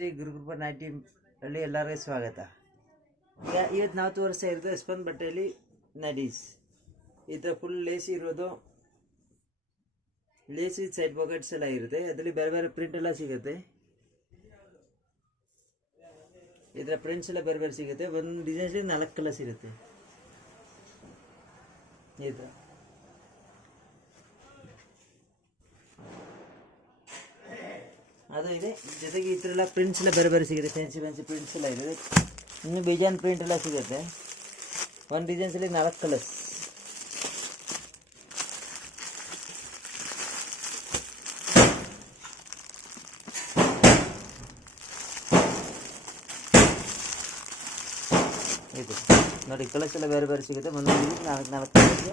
Shri Gurukripa nighty ಅಲ್ಲಿ ಎಲ್ಲರಿಗೂ ಸ್ವಾಗತ. ಈಗ ಇವತ್ತು ನಾವು ತೋರಿಸ್ತಾ ಇರೋದು ಎಸ್ಪನ್ ಬಟ್ಟೆಯಲ್ಲಿ ನೈಟೀಸ್. ಈ ಥರ ಫುಲ್ ಲೇಸ್ ಇರೋದು, ಲೇಸ್ ವಿತ್ ಸೈಡ್ ಪಾಕೆಟ್ಸ್ ಎಲ್ಲ ಇರುತ್ತೆ. ಅದರಲ್ಲಿ ಬೇರೆ ಬೇರೆ ಪ್ರಿಂಟ್ ಎಲ್ಲ ಸಿಗುತ್ತೆ. ಈ ಥರ ಪ್ರಿಂಟ್ಸ್ ಎಲ್ಲ ಬೇರೆ ಬೇರೆ ಸಿಗುತ್ತೆ. ಒಂದು ಡಿಸೈನ್ಸ್ಲಿ 4 ಕಲರ್ಸ್ ಇರುತ್ತೆ. ಈ ಥರ ಅದು ಇದೆ. ಜೊತೆಗೆ ಈ ಥರ ಎಲ್ಲ ಪ್ರಿಂಟ್ಸ್ ಎಲ್ಲ ಬೇರೆ ಬೇರೆ ಸಿಗುತ್ತೆ. ಫ್ಯಾನ್ಸಿ ಪ್ರಿಂಟ್ಸ್ ಎಲ್ಲ ಇದೆ. ಇನ್ನು ಬೇಜಾನ್ ಪ್ರಿಂಟ್ ಎಲ್ಲ ಸಿಗುತ್ತೆ. ಒಂದು ಡಿಸೈನ್ಸಲ್ಲಿ 4 ಕಲರ್ಸ್. ಇದು ನೋಡಿ, ಕಲರ್ಸ್ ಎಲ್ಲ ಬೇರೆ ಬೇರೆ ಸಿಗುತ್ತೆ. ಒಂದು 4 ಕಲರ್ಸ್